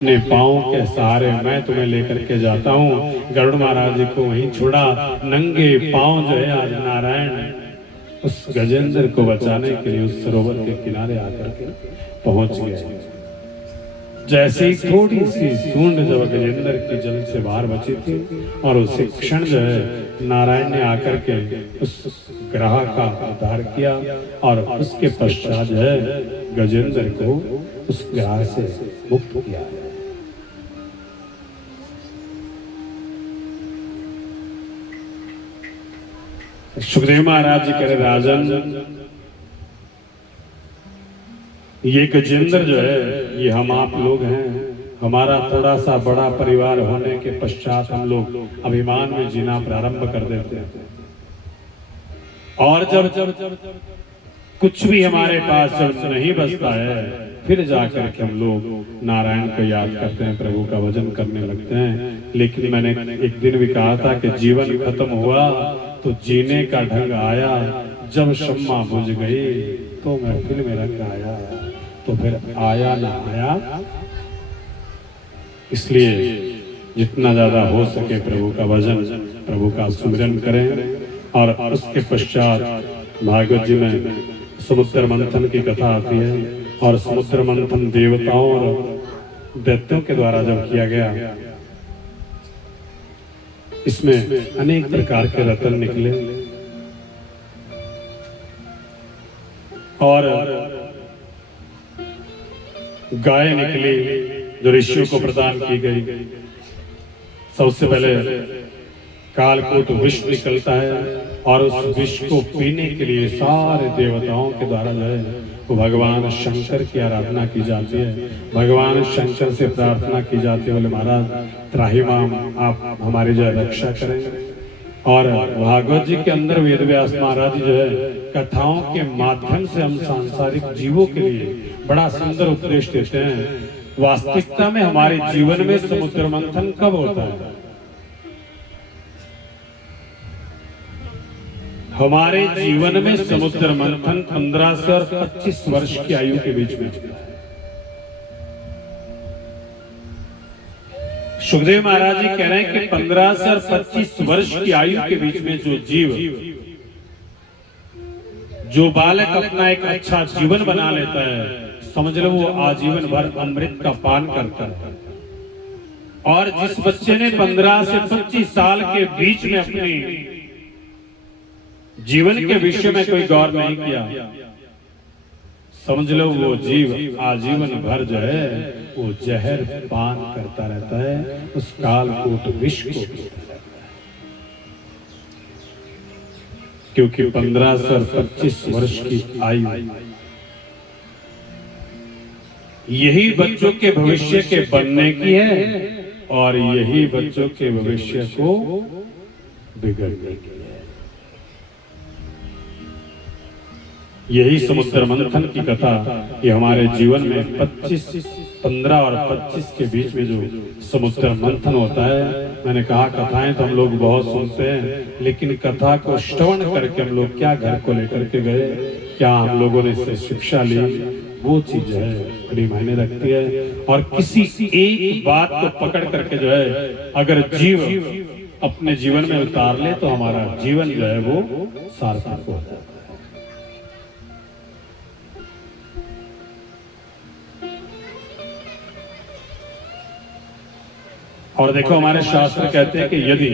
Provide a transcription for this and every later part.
अपने पाँव के सहारे मैं तुम्हें लेकर के जाता हूँ। गरुड़ महाराज जी को वहीं छोड़ा, नंगे पाँव जो है आज नारायण उस गजेंद्र को बचाने के लिए उस सरोवर के किनारे आकर के पहुंच गए। जैसे ही थोड़ी सी सूंड जब गजेंद्र की जल से बाहर बची थी और उसी क्षण जो है नारायण ने आकर के उस ग्रह का उद्धार किया और उसके पश्चात जो है गजेंद्र को उस ग्रह से मुक्त किया। सुखदेव महाराज जी कह रहे राजन, ये गजेंद्र जो है ये हम आप लोग हैं। हमारा थोड़ा सा बड़ा परिवार होने के पश्चात हम लोग अभिमान में जीना प्रारंभ कर देते हैं और जब कुछ भी हमारे पास जब नहीं बचता है फिर जाकर के हम लोग नारायण को याद करते हैं, प्रभु का भजन करने लगते हैं। लेकिन मैंने एक दिन भी कहा था कि जीवन खत्म हुआ तो जीने का ढंग आया, जब शम्मा बुझ गई तो महफिल में रंग आया। तो फिर आया ना आया, इसलिए जितना ज्यादा हो सके प्रभु का भजन, प्रभु का सुमिरन करें। और उसके पश्चात भागवत जी में समुद्र मंथन की कथा आती है और समुद्र मंथन देवताओं और दैत्यों के द्वारा जब किया गया, इसमें अनेक प्रकार के रत्न निकले और गाय निकली जो ऋषियों को प्रदान की गई। सबसे पहले कालकूट विष निकलता है और उस विष को पीने के लिए सारे देवताओं के द्वारा जो है वो भगवान शंकर की आराधना की जाती है। भगवान शंकर से प्रार्थना की जाती है, बोले महाराज त्राहिमाम आप हमारी जो है रक्षा करें। और भागवत जी के अंदर वेद व्यास महाराज जो है कथाओं के माध्यम से हम सांसारिक जीवों के लिए बड़ा सुंदर उपदेश देते हैं। वास्तविकता में हमारे जीवन में समुद्र मंथन कब होता है? हमारे जीवन में समुद्र मंथन 15 से और 25 वर्ष की आयु के बीच में होता है। सुखदेव महाराज जी कह रहे हैं कि 15 से और 25 वर्ष की आयु के बीच में जो जीव, जो बालक अपना एक अच्छा जीवन बना लेता है, समझ लो वो आजीवन भर अमृत का पान करता है। और जिस बच्चे ने 15 से 25 साल के बीच में अपनी जीवन के विषय में कोई गौर नहीं किया, समझ लो वो जीव आजीवन भर जो है वो जहर पान करता रहता है, उस कालकूट विष को पीता रहता है। क्योंकि 15 से 25 वर्ष की आयु यही बच्चों के भविष्य के बनने की है और यही बच्चों के भविष्य को बिगड़ने की है। यही समुद्र मंथन की कथा ये हमारे जीवन में 15 और 25 के बीच में जो समुद्र मंथन होता है। मैंने कहा कथाएं तो हम लोग बहुत सुनते हैं, लेकिन कथा को श्रवण करके हम लोग क्या घर को लेकर के गए, क्या हम लोगों ने इससे शिक्षा ली, वो चीज है बड़ी मायने रखती है। और किसी एक बात को पकड़ करके जो है अगर जीव अपने जीवन में उतार ले तो हमारा जीवन जो है वो सार्थक हो जाता है। और देखो हमारे शास्त्र कहते हैं कि यदि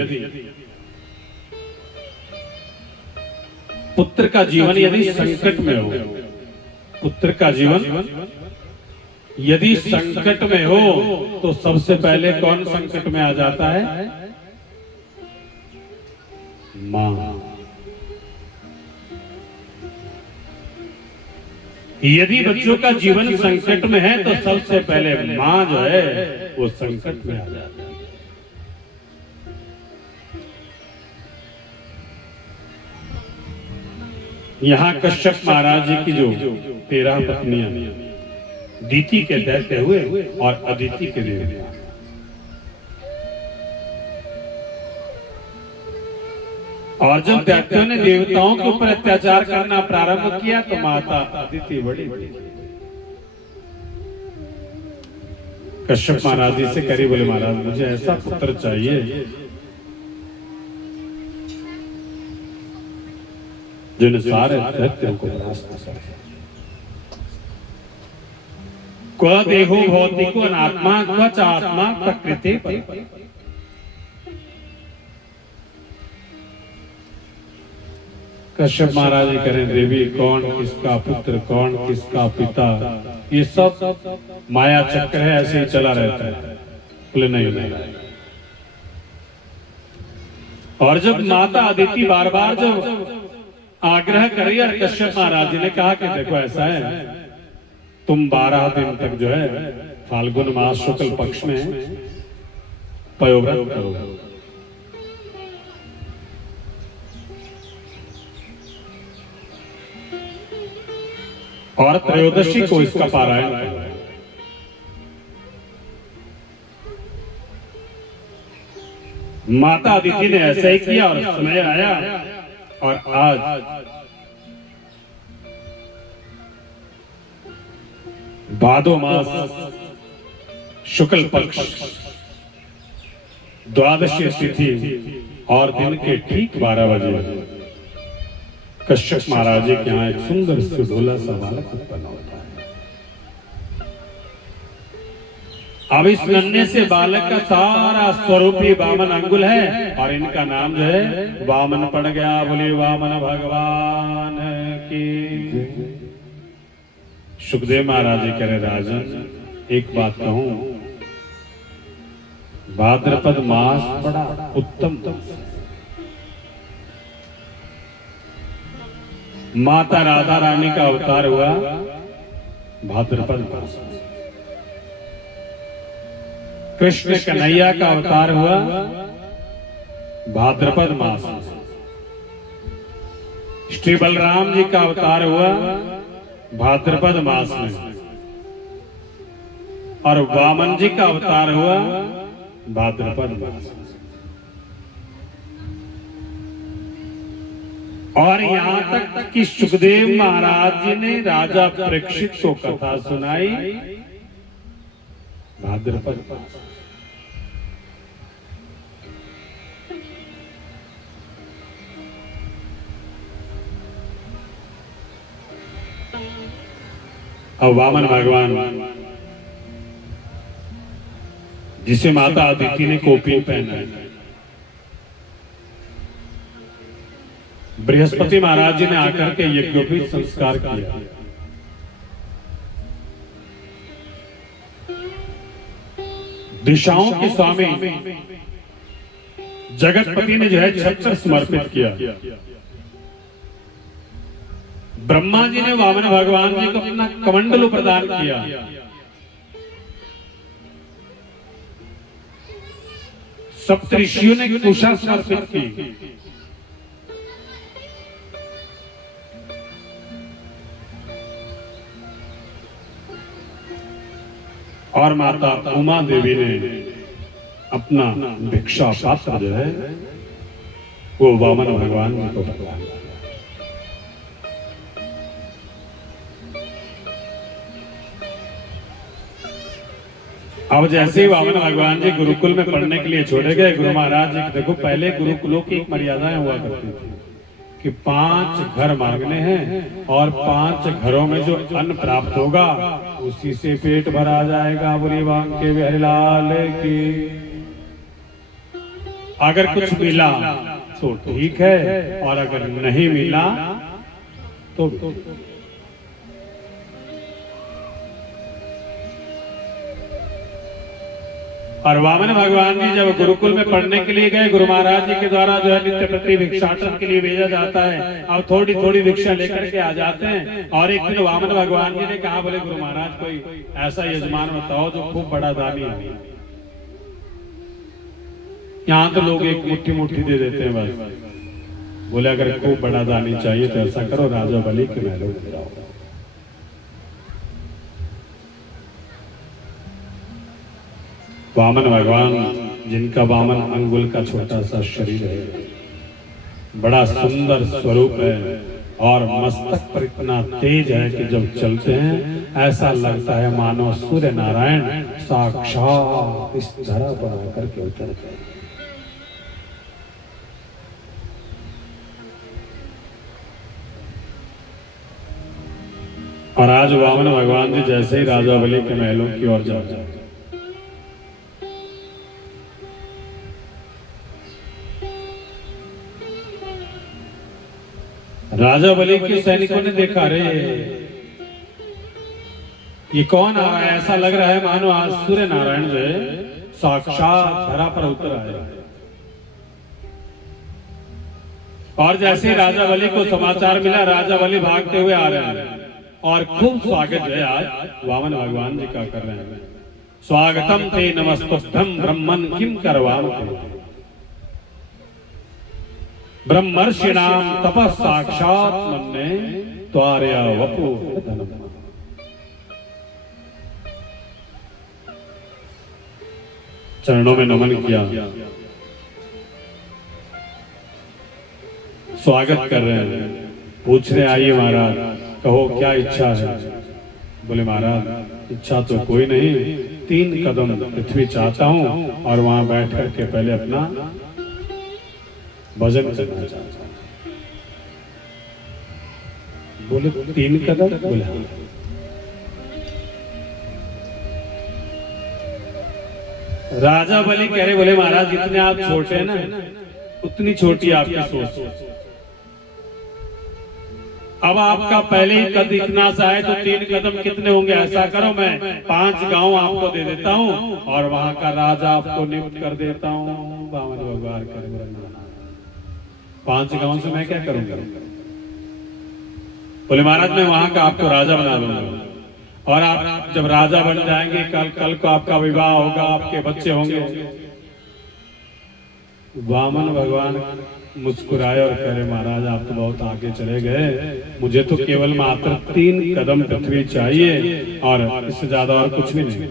पुत्र का जीवन यदि संकट में हो, पुत्र का जीवन यदि संकट में हो तो सबसे पहले कौन संकट में आ जाता है? मां। यदि बच्चों का जीवन संकट में है तो सबसे पहले मां जो है वो संकट में आ जाता है। यहाँ कश्यप महाराज जी की जो 13 पत्नियां दीति के दैत्य हुए और अदिति के देव। और जब दैत्यों ने देवताओं के ऊपर अत्याचार करना प्रारंभ किया तो माता अदिति बड़ी कश्यप महाराज जी से करी, बोले महाराज मुझे ऐसा पुत्र चाहिए जिन सारे दैत्यों को परास्त करे। क्व देहो भौतिको अनात्मा क्व च आत्मा प्रकृति पर। कश्यप महाराज जी करें देवी कौन किसका पुत्र, कौन किसका पिता, ये सब माया चक्र है, ऐसे ही चला रहता है। बोले नहीं। और जब माता अदिति बार बार जब आग्रह करी और कश्यप महाराज जी ने कहा कि देखो ऐसा है, तुम 12 दिन तक जो है फाल्गुन मास शुक्ल पक्ष में पयोव्रत करो, और त्रयोदशी को इसका पारायण करो। माता अदिति ने ऐसा ही किया और समय आया और आज भादो मास शुक्ल पक्ष द्वादशी तिथि और दिन के ठीक 12 बजे कश्यप महाराज जी के यहाँ एक सुंदर सुडोला सा बालक उत्पन्न होता है। अब इस नन्हे से बालक का सारा स्वरूप ही वामन अंगुल है और इनका नाम जो है वामन पड़ गया। बोले वामन भगवान की। सुखदेव महाराज जी कह रहे राजन एक बात कहूं, भाद्रपद मास बड़ा उत्तम माता राधा रानी का अवतार हुआ भाद्रपद मास। कृष्ण कन्हैया का अवतार हुआ भाद्रपद मास। श्री बलराम जी का अवतार हुआ भाद्रपद मास में और वामन जी का अवतार हुआ भाद्रपद मास। और यहां तक कि सुखदेव महाराज जी ने राजा परीक्षित को कथा सुनाई भाद्रपद मास। अब वामन भगवान जिसे माता अदिति ने कोपीन पहना है, बृहस्पति महाराज जी ने आकर के यज्ञोपवीत संस्कार किया। दिशाओं के स्वामी जगतपति ने जो है छत्र समर्पित किया। ब्रह्मा जी ने वामन भगवान जी को अपना कमंडलू प्रदान किया। सप्तऋषियों ने कुशा समर्पित की। और माता उमा देवी ने अपना भिक्षा पात्र जो है वो वामन भगवान जी को प्रदान किया। अब जैसे ही वामन भगवान जी गुरुकुल में पढ़ने के लिए छोड़े गए, गुरु महाराज जी देखो पहले गुरुकुलों की एक मर्यादाएं हुआ करती थी कि 5 घर मांगने हैं और 5 घरों में जो अन्न प्राप्त होगा उसी से पेट भरा जाएगा। बोली बांके बिहारी लाल की। अगर कुछ मिला तो ठीक है और अगर नहीं मिला तो और वामन भगवान जी जब गुरुकुल में पढ़ने के लिए गए, गुरु महाराज जी के द्वारा जो है नित्य प्रति भिक्षाटन के लिए भेजा जाता है। अब थोड़ी थोड़ी भिक्षा लेकर के आ जाते हैं। और एक दिन वामन भगवान जी ने कहा बोले गुरु महाराज कोई ऐसा यजमान बताओ जो खूब बड़ा दानी है। यहाँ तो लोग एक मुट्ठी मुट्ठी दे देते हैं बस। बोले अगर खूब बड़ा दानी चाहिए तो ऐसा करो राजा बलि के महलों में जाओ। वामन भगवान जिनका वामन अंगुल का छोटा सा शरीर है, बड़ा सुंदर स्वरूप है, और मस्तक पर इतना तेज है कि जब चलते हैं ऐसा लगता है मानो सूर्य नारायण साक्षात इस धरा पर आकर के उतर गए। और आज वामन भगवान जी जैसे ही राजा बलि के महलों की ओर जा रहे, राजा बलि के सैनिकों ने देखा, रे ये कौन आ रहा है? ऐसा लग रहा है मानो आज सूर्य नारायण जो है साक्षात धरा पर उतर आए। और जैसे ही राजा बलि को समाचार मिला, राजा बलि भागते हुए आ रहे हैं और खूब स्वागत है आज वामन भगवान जी का कर रहे हैं। स्वागतम ते नमस्तुभ्यं ब्रह्मन् किम करवाम ब्रह्मर्षिणाम तपः साक्षात मन्ने त्वार्या वपु धनम। चरणों में नमन किया, स्वागत कर रहे हैं। पूछ रहे आइए महाराज, कहो क्या इच्छा है? बोले महाराज इच्छा तो कोई नहीं, 3 कदम पृथ्वी चाहता हूं और वहां बैठ करके पहले अपना भजन करना चाहता हूं। बोले 3 कदम? बोले हाँ। राजा बलि कह रहे, बोले महाराज जितने आप छोटे हैं ना उतनी छोटी आपकी सोच। अब आपका पहले ही कद इतना सा है तो 3 कदम कितने होंगे? ऐसा करो मैं 5 गांव आपको दे देता हूं और वहां का राजा आपको नियुक्त कर देता हूं। वामन भगवान करे 5 गांव से मैं क्या करूंगा? बोले महाराज मैं वहां का आपको राजा बना दूंगा और आप जब राजा बन जाएंगे कल को आपका विवाह होगा, आपके बच्चे होंगे। वामन भगवान मुस्कुराए और कह रहे महाराज आप तो बहुत आगे चले गए, मुझे तो केवल मात्र 3 कदम पृथ्वी चाहिए और इससे ज्यादा और कुछ भी नहीं।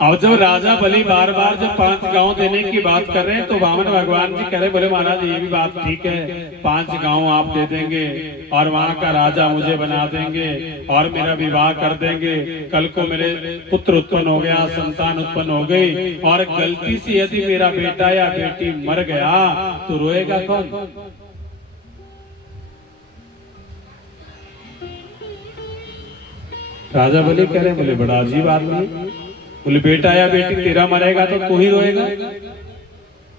अब जब राजा बलि बार बार जब 5 गांव देने की बात कर रहे हैं तो वामन भगवान जी कह रहे, बोले महाराज ये भी बात ठीक है, 5 गांव आप दे देंगे और वहां का राजा मुझे बना देंगे और मेरा विवाह कर देंगे। कल को मेरे पुत्र उत्पन्न हो गया, संतान उत्पन्न हो गई और गलती से यदि मेरा बेटा या बेटी मर गया तो रोएगा कौन? राजा बलि कह रहे, बोले बड़ा अजीब आदमी। बोले बेटा या बेटी तेरा मरेगा तो तू ही रोएगा?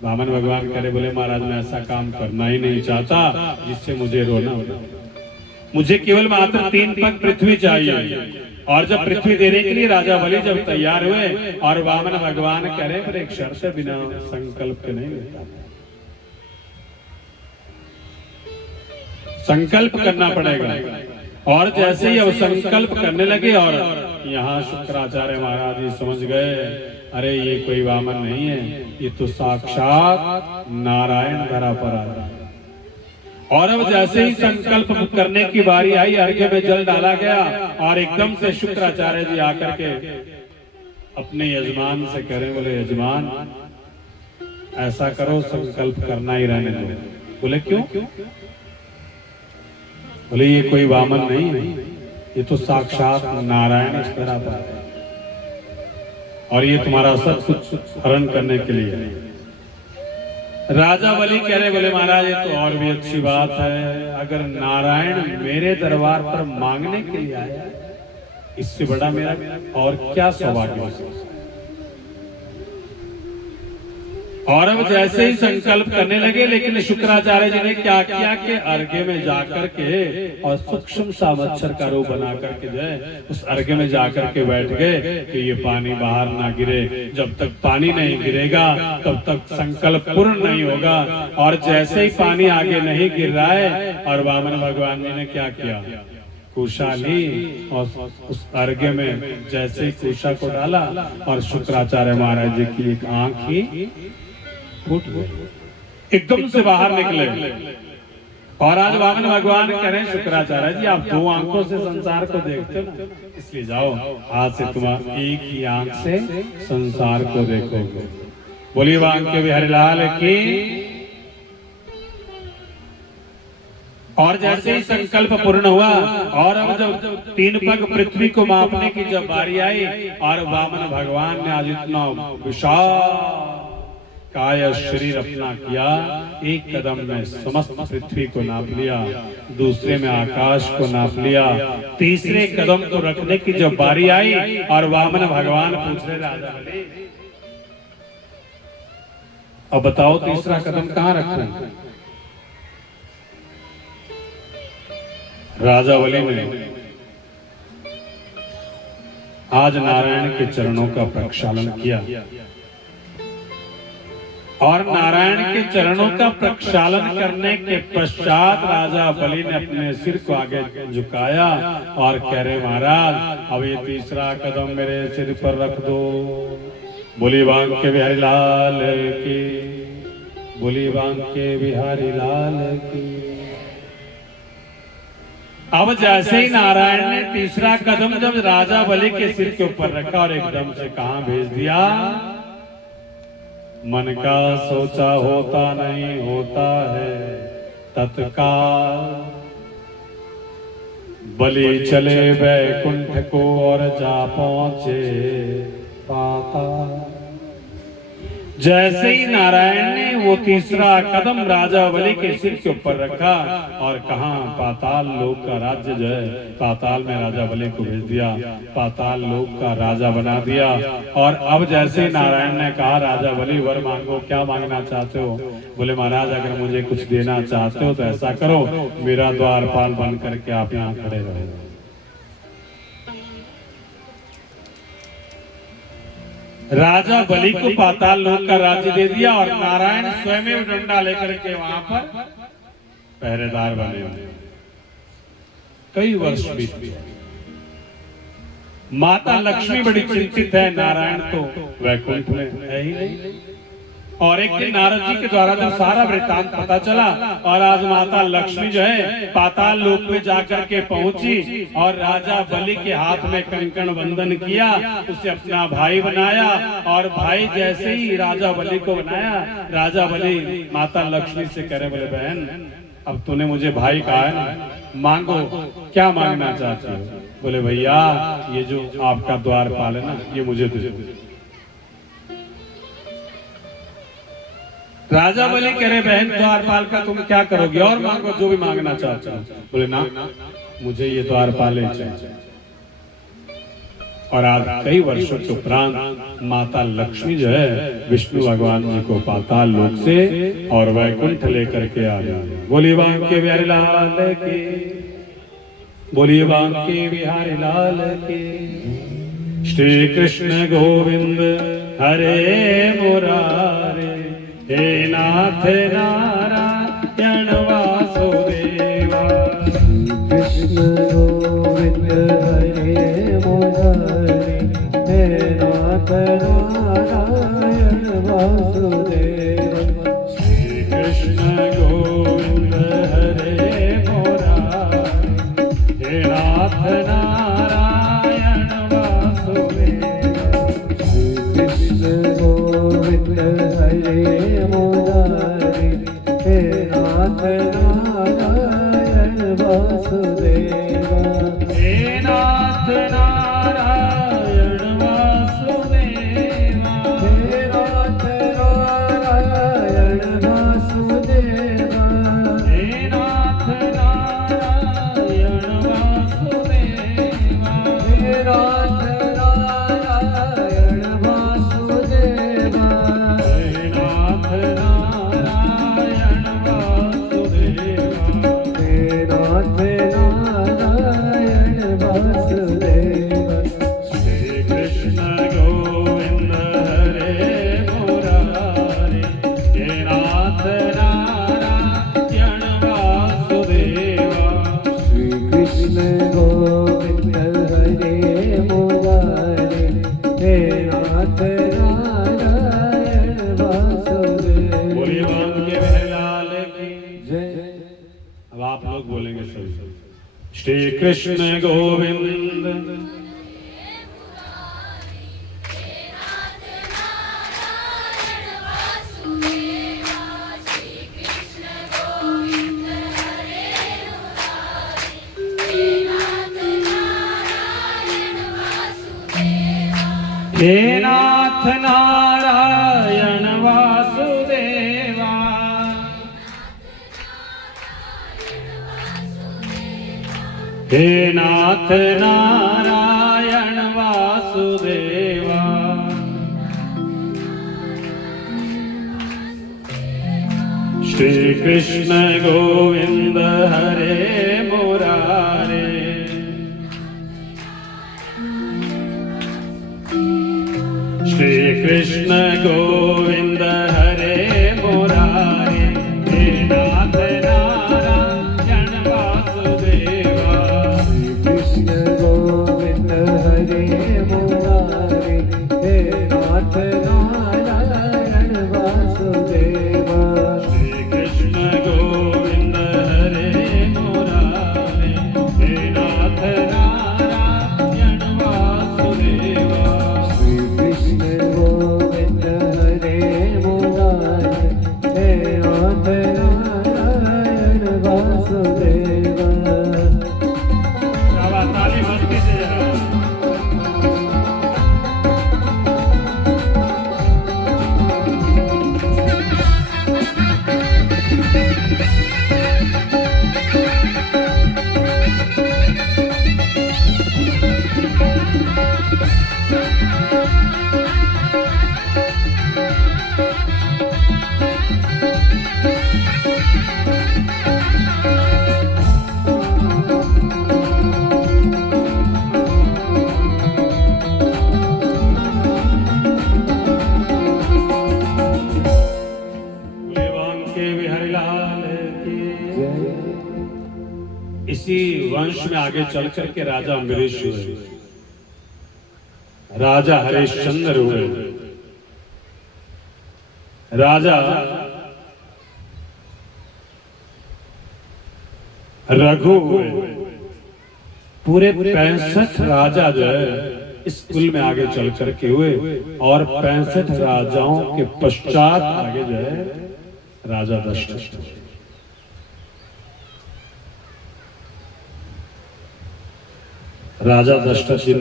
वामन भगवान करे, बोले महाराज मैं ऐसा काम करना ही नहीं चाहता जिससे मुझे रोना हो। मुझे केवल मात्र 3 पग पृथ्वी चाहिए। और जब पृथ्वी देने के लिए राजा बलि जब तैयार हुए और वामन भगवान करे, पर एक शर्त बिना संकल्प के नहीं लेता, संकल्प करना पड़ेगा। और जैसे ही अब संकल्प करने लगे और यहाँ शुक्राचार्य महाराज जी समझ गए, अरे ये कोई वामन नहीं है, ये तो साक्षात नारायण धरा पर आ रहा है। और अब जैसे ही संकल्प करने की बारी आई, अर्घ्य में जल डाला गया और एकदम से शुक्राचार्य जी आकर के अपने यजमान से कह रहे, बोले यजमान ऐसा करो संकल्प करना ही रहने दो। बोले क्यों? बोले ये कोई वामन नहीं है, ये तो साक्षात नारायण इस तरह पर है और ये तुम्हारा सब कुछ हरण करने के लिए है। राजा बलि कह रहे, बोले महाराज ये तो और भी अच्छी बात है, अगर नारायण मेरे दरबार पर मांगने के लिए आया, इससे बड़ा मेरा और क्या सौभाग्य हो सकता है। और अब जैसे ही संकल्प करने लगे, लेकिन शुक्राचार्य जी ने क्या किया कि अर्घ्य में जाकर के और सूक्ष्म सा मच्छर का रूप बना करके जो है उस अर्घ्य में जाकर के बैठ गए कि ये पानी बाहर ना गिरे। जब तक पानी नहीं गिरेगा तब तक संकल्प पूर्ण नहीं होगा। और जैसे ही पानी आगे नहीं गिर रहा है और वामन भगवान जी ने क्या किया, कुशा ली और उस अर्घ्य में जैसे ही कुशा को डाला और शुक्राचार्य महाराज जी की एक आंख ही फूट गई, एकदम से बाहर निकले। और आज वामन भगवान कह रहे हैं शुक्राचार्य जी आप 2 आंखों से संसार को देखते हो ना, इसलिए जाओ आज से तुम एक ही आंख से संसार को देखोगे। बोलिए वांके बिहारी लाल की। और जैसे ही संकल्प पूर्ण हुआ और अब जब 3 पग पृथ्वी को मापने की जब बारी आई और वामन भगवान ने आज इतना विशाल काय शरीर अपना किया, एक कदम में समस्त पृथ्वी को नाप लिया, दूसरे में आकाश को नाप लिया, तीसरे कदम को रखने की जब बारी आई और वामन भगवान पूछ रहे राजा बलि, अब बताओ तीसरा कदम कहां रखना? राजा बलि ने आज नारायण के चरणों का प्रक्षालन किया और नारायण के चरणों का प्रक्षालन करने के पश्चात राजा बलि ने अपने सिर को आगे झुकाया और कह रहे महाराज अब ये तीसरा कदम मेरे सिर पर रख दो। बोली बांके बिहारी लाल की, बोली बांके बिहारी लाल की। अब जैसे ही नारायण ने तीसरा कदम जब राजा बलि के सिर के ऊपर रखा और एकदम से कहां भेज दिया, मन का सोचा होता नहीं होता है तत्काल, बलि चले वैकुंठ को और जा पहुंचे पाताल। जैसे ही नारायण ने वो तीसरा कदम राजा बलि के सिर के ऊपर रखा और कहा पाताल लोक का राज्य जो है, पाताल में राजा बलि को भेज दिया, पाताल लोक का राजा बना दिया। और अब जैसे नारायण ने कहा राजा बलि वर मांगो, क्या मांगना चाहते हो? बोले महाराज अगर मुझे कुछ देना चाहते हो तो ऐसा करो, मेरा द्वारपाल बन करके आप यहाँ खड़े रहो। राजा बलि को पाताल लोक का राज्य दे दिया और नारायण स्वयं डंडा लेकर के वहां पर पहरेदार बने हुए। कई वर्ष बीत गए। माता लक्ष्मी बड़ी चिंतित है, नारायण तो वैकुंठ में है ही नहीं। और एक दिन नारद जी के द्वारा जब सारा वृत्तांत पता चला और आज माता लक्ष्मी जो है पाताल लोक में जाकर के पहुंची और राजा बलि के हाथ में कंकण वंदन किया, उसे अपना भाई बनाया और भाई जैसे ही राजा बलि को बनाया, राजा बलि माता लक्ष्मी से कह रहे बोले बहन अब तूने मुझे भाई कहा है ना, मांगो क्या मांगना चाहते हो? बोले भैया ये जो आपका द्वारपाल है ना ये मुझे दे दो। राजा बलि कह रहे बहन द्वारपाल का तुम क्या करोगे और मांगो जो भी मांगना चाहते हो। बोले ना मुझे ये द्वारपाल चाहिए। और आज कई वर्षों के उपरांत माता लक्ष्मी जो है विष्णु भगवान जी को पाताल लोक से और वैकुंठ लेकर के आ गई। बोलिए बांके बिहारी लाल की, बोलिए बांके बिहारी लाल की। श्री कृष्ण गोविंद हरे मुरारे, हे नाथ नारायण वासुदेवा। कृष्ण गोविंद हरे मुरारे, हे नाथ नारायण वासुदेवा। श्री कृष्ण गोविंद हरे मुरारे, हे नाथ नारायण वासुदेवा। श्री कृष्ण गोविंद हरे मुरारे, हे नाथ नारायण वासुदेवा। हे नाथ नारायण वासुदेवा। हे नाथ नारायण वासुदेवा। हे नाथ नारायण वासुदेवा। हे नाथ नारायण वासुदेवा। हे नाथ नारायण वासुदेवा। हे नाथ नारायण वासुदेवा। श्री कृष्ण गोविंद हरे मुरारे, हे नाथ नारायण वासुदेवा। श्री कृष्ण गोविंद हरे मुरारे, हे नाथ नारायण वासुदेवा। बोलिए बांके बिहारी लाल की। जय। अब आप लोग बोलेंगे सभी। श्री कृष्ण गोविंद हे नाथ नारायण वासुदेवा, हे नाथ नारायण वासुदेवा, श्री कृष्ण गोविंद हरे मुरारे, श्री कृष्ण गोविंद हरे मुरारे, हे नाथ नारायण वासुदेवा, श्री कृष्ण गोविंद हरे मुरारे, हे नाथ नारायण वासुदेवा, श्री कृष्ण गोविंद हरे मुरारे, हे नाथ नारायण वासुदेवा, श्री कृष्ण गोविंद हरे मुरारे, हे नाथ नारायण वासुदेवा। क्या बात, ताली मस्ती से जरा। फूलेवान के विहरलाल की। इसी वंश में आगे चल करके राजा अम्बरीश हुए, राजा हरिश्चंद्र हुए, राजा रघु हुए। पूरे 65 राजा जो है इस कुल में आगे चल करके हुए, और 65 राजाओं के पश्चात आगे जो है राजा दशरथ। राजा दशरथ जी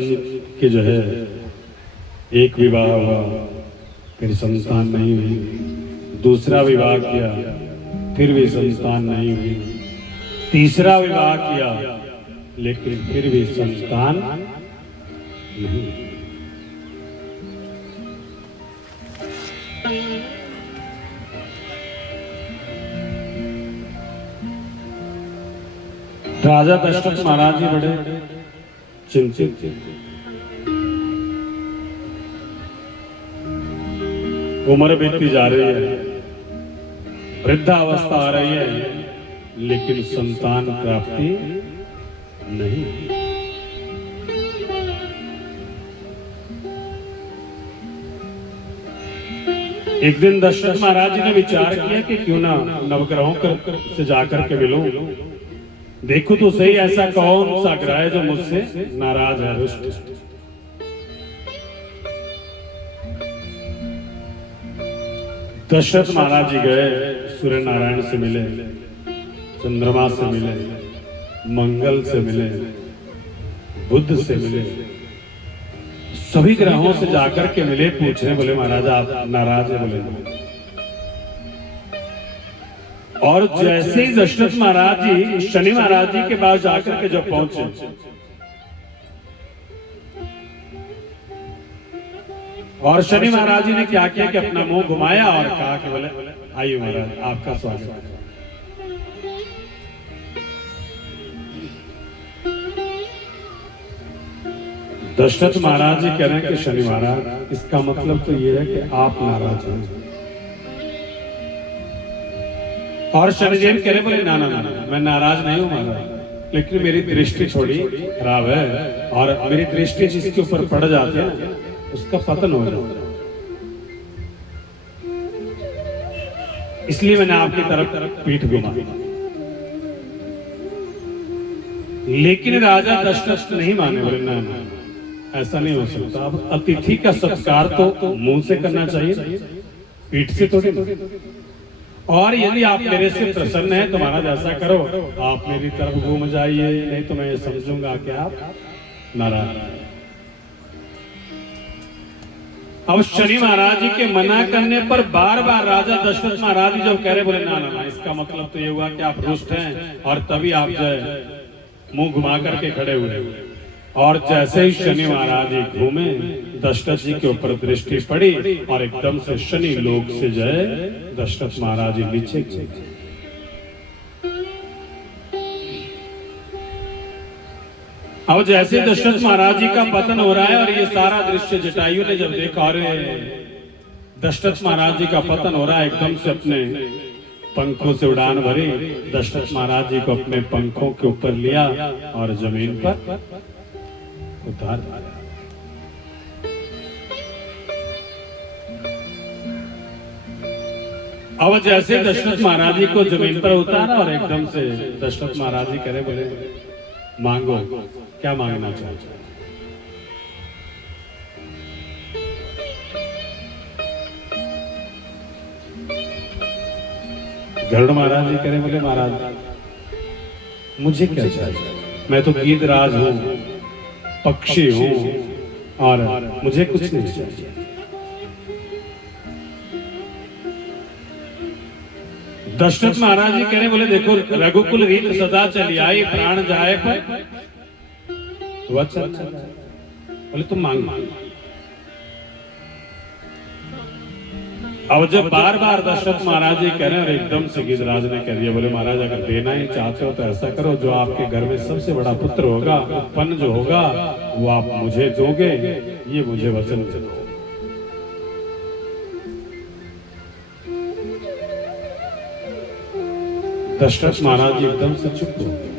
के जो है एक विवाह हुआ, फिर संतान नहीं हुई, दूसरा विवाह किया, फिर भी संतान नहीं हुई, तीसरा विवाह किया, लेकिन फिर भी संतान नहीं। राजा दशरथ महाराज जी बड़े चिंतित थे। उम्र बीतती जा रही है, वृद्धावस्था आ रही है, लेकिन संतान प्राप्ति नहीं। एक दिन दशरथ महाराज जी ने विचार किया कि क्यों ना नवग्रहों से जाकर के मिलूं, देखो तो सही ऐसा कौन सा ग्रह है जो मुझसे नाराज है, रुष्ट। दशरथ महाराज जी गए, सूर्य नारायण से मिले, चंद्रमा से मिले, मंगल से मिले, बुध से मिले, सभी ग्रहों से जाकर के मिले। पूछने बोले महाराज आप नाराज है? बोले। और जैसे ही दशरथ महाराज जी शनि महाराज जी के पास जाकर के जब पहुंचे, और शनि महाराज जी ने क्या किया कि अपना मुंह घुमाया और कहा कि बोले आइए महाराज आपका स्वागत है। दशरथ महाराज जी कह रहे हैं कि शनि महाराज, इसका मतलब तो ये है कि आप नाराज हैं। और शनिदेव कह रहे बोले ना ना ना, मैं नाराज नहीं हूं महाराज, लेकिन मेरी दृष्टि थोड़ी खराब है, और मेरी दृष्टि जिसके ऊपर पड़ जाती है उसका पतन हो जाता है, इसलिए मैंने आपकी तरफ पीठ घुमा। लेकिन राजा दशरथ नहीं माने, बोले ना ना ऐसा नहीं हो सकता। अब अतिथि का सत्कार तो मुंह से करना चाहिए, पीठ से थोड़ी। और यदि आप मेरे से प्रसन्न हैं तो महाराज ऐसा करो, आप मेरी तरफ घूम जाइए, नहीं तो मैं ये समझूंगा कि आप नाराज। अब शनि महाराज जी के मना करने पर बार बार राजा दशरथ महाराज जी जब कह रहे, बोले ना ना ना, इसका मतलब तो ये हुआ कि आप रुष्ट हैं, और तभी आप जो है मुंह घुमा करके खड़े हुए। और जैसे ही शनि महाराज जी घूमे, दशरथ जी के ऊपर दृष्टि पड़ी और एकदम से शनि लोक से जो है दशरथ महाराज जी नीचे गिरे। अब जैसे दशरथ महाराज जी का पतन हो रहा है और ये सारा दृश्य जटायु ने जब देखा, अरे दशरथ महाराज जी का पतन हो रहा है, एकदम से अपने पंखों से उड़ान भरी, दशरथ महाराज जी को अपने पंखों के ऊपर लिया और जमीन पर उतार दिया। अब जैसे दशरथ महाराज जी को जमीन पर उतारा और एकदम से दशरथ महाराज जी करे, बोले मांगो, क्या मांगना चाहते हो? गरुड़ महाराज जी करे, बोले महाराज मुझे क्या चाहिए, मैं तो गीधराज हूं, पक्षी हूं, और मुझे कुछ नहीं चाहिए। दशरथ महाराज जी कह रहे, बोले देखो रघुकुल रीत सदा चली आई, प्राण जाए पर वचन, बोले तुम मांग। अब जब बार बार दशरथ महाराज जी कह रहे हैं और एकदम से गिरिराज ने कह दिया, बोले महाराज अगर देना ही चाहते हो तो ऐसा करो, जो आपके घर में सबसे बड़ा पुत्र होगा, उत्पन्न जो होगा, वो आप मुझे दोगे, ये मुझे वचन दो। दशरथ महाराज जी एकदम से चुप हो गए।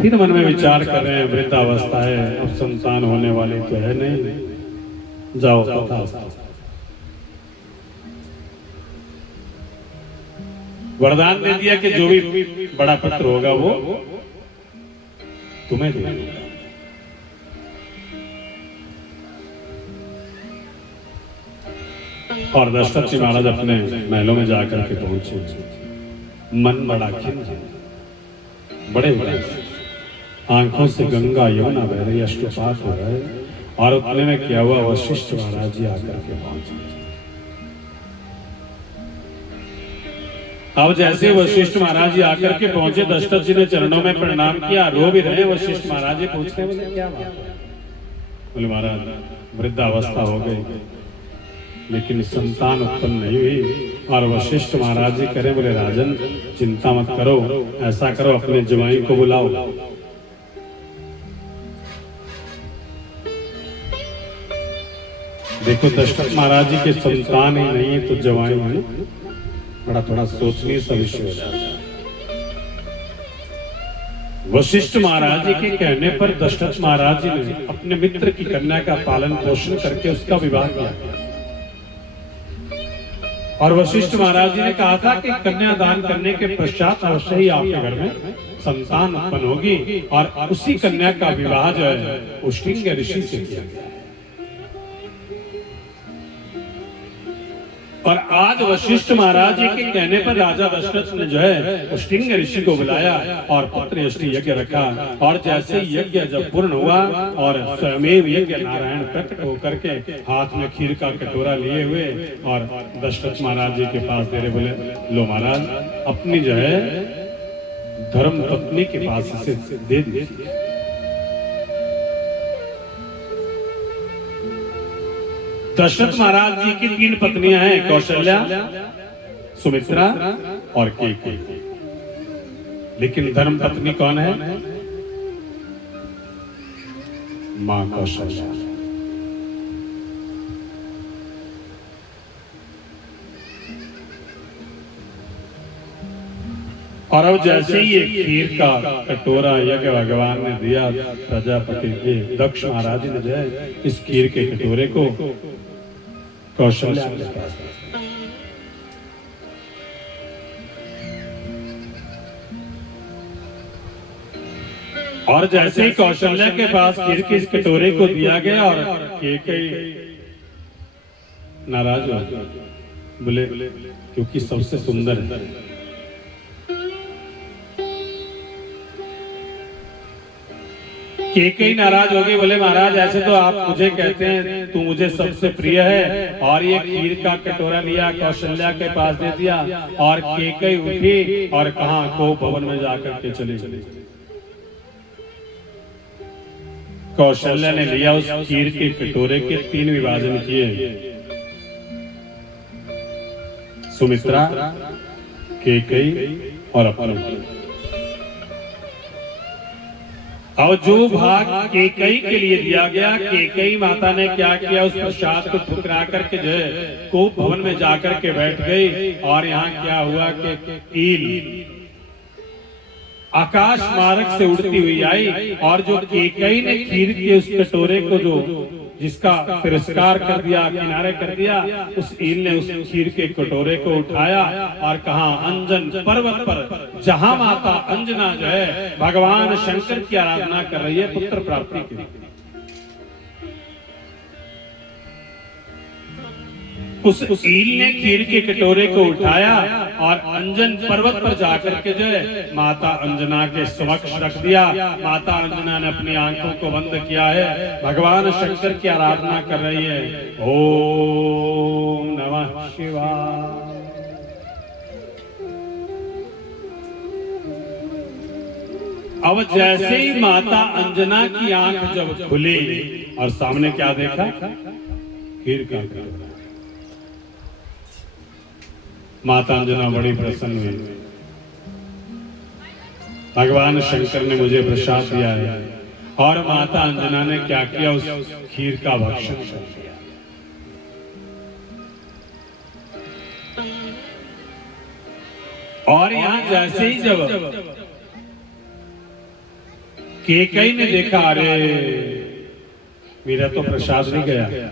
फिर मन में विचार कर रहे हैं, वृद्धावस्था है, अब संतान होने वाली तो है नहीं, जाओ पता वरदान दे दिया कि जो भी बड़ा पुत्र होगा वो तुम्हें दे दूंगा। और दशरथ जी महाराज अपने महलों में जाकर के पहुंचे। मन बड़ा खिंचा, बड़े बड़े आंखों से गंगा यमुना बह रही, अश्रुपात हो रहे, और उतने में क्या हुआ, वशिष्ठ महाराज जी आकर के पहुंचे। अब जैसे वशिष्ठ महाराज जी आकर के पहुंचे, दशरथ जी ने चरणों में प्रणाम किया, रो भी रहे। वशिष्ठ महाराज जी पूछते, बोले क्या बात है? बोले महाराज वृद्धावस्था हो गई, लेकिन संतान उत्पन्न नहीं हुई। और वशिष्ठ महाराज जी करे, बोले राजन चिंता मत करो, ऐसा करो अपने जवाई को बुलाओ। देखो दशरथ महाराज जी के संतान ही नहीं है तो जवाई है, बड़ा थोड़ा सोचनीय सा विषय हो जाता है। वशिष्ठ महाराज जी के कहने पर दशरथ महाराज जी ने अपने मित्र की कन्या का पालन पोषण करके उसका विवाह किया। और वशिष्ठ महाराज जी ने कहा था कि कन्यादान करने के पश्चात अवश्य ही आपके घर में संतान उत्पन्न होगी, और उसी कन्या का विवाह जो है उष्टिंग ऋषि से किया गया। और आज वशिष्ठ महाराज जी के कहने पर राजा दशरथ ने जो है उष्टिंग ऋषि को बुलाया और पुत्र यष्टि यज्ञ रखा। और जैसे यज्ञ जब पूर्ण हुआ और स्वयमेव यज्ञ नारायण प्रकट होकर के हाथ में खीर का कटोरा लिए हुए और दशरथ महाराज जी के पास दे रहे, बोले लो महाराज अपनी जो है धर्म पत्नी के पास इसे दे दीजिए। दशरथ महाराज जी की 3 पत्नियां हैं, कौशल्या, सुमित्रा और कैकेयी। लेकिन धर्म पत्नी कौन है? मां कौशल्या। और अब जैसे ही एक खीर का कटोरा यज्ञ भगवान ने दिया, प्रजापति के दक्ष महाराज ने जो है इस खीर के कटोरे को कौशल्या के पास, और जैसे ही कौशल्या के पास खीर के इस कटोरे को दिया गया और कैकेयी नाराज हो, बोले क्योंकि सबसे सुंदर है। केकई नाराज हो गई, बोले महाराज ऐसे तो आप मुझे कहते हैं तू मुझे सबसे प्रिय है, और ये खीर का कटोरा लिया कौशल्या के पास दे दिया, और केकई उठी और कहा को भवन में जाकर के चली। कौशल्या ने लिया उस खीर के कटोरे के 3 विभाजन किए, सुमित्रा, केकई और अपन। और जो भाग केकई के लिए दिया गया, केकई माता ने क्या किया, उस प्रसाद को ठुकरा करके जो है कोप भवन में जाकर के बैठ गई। और यहाँ क्या हुआ कि ईल आकाश मार्ग से उड़ती हुई आई, और जो केकई ने खीर के उस कटोरे को जो जिसका तिरस्कार कर दिया, किनारे कर दिया, उस ईल ने उस खीर के कटोरे को उठाया और कहा अंजन पर्वत पर जहां माता अंजना जो है भगवान शंकर की आराधना कर रही है पुत्र प्राप्ति के लिए, उस ईल ने खीर के कटोरे को उठाया और अंजन पर्वत पर जाकर के जो है माता अंजना के समक्ष रख दिया। माता अंजना ने अपनी आंखों को बंद किया है, भगवान शंकर की आराधना कर रही है। ओम नमः शिवाय। अब जैसे ही माता अंजना की आंख जब खुली और सामने क्या देखा, खीर का कटोरा। माता अंजना बड़ी प्रसन्न हुई, भगवान शंकर ने मुझे प्रसाद दिया है। और माता अंजना ने क्या किया, उस खीर का भक्षण कर दिया। और यहां जैसे ही जब केकई ने देखा, अरे मेरा तो प्रसाद नहीं गया।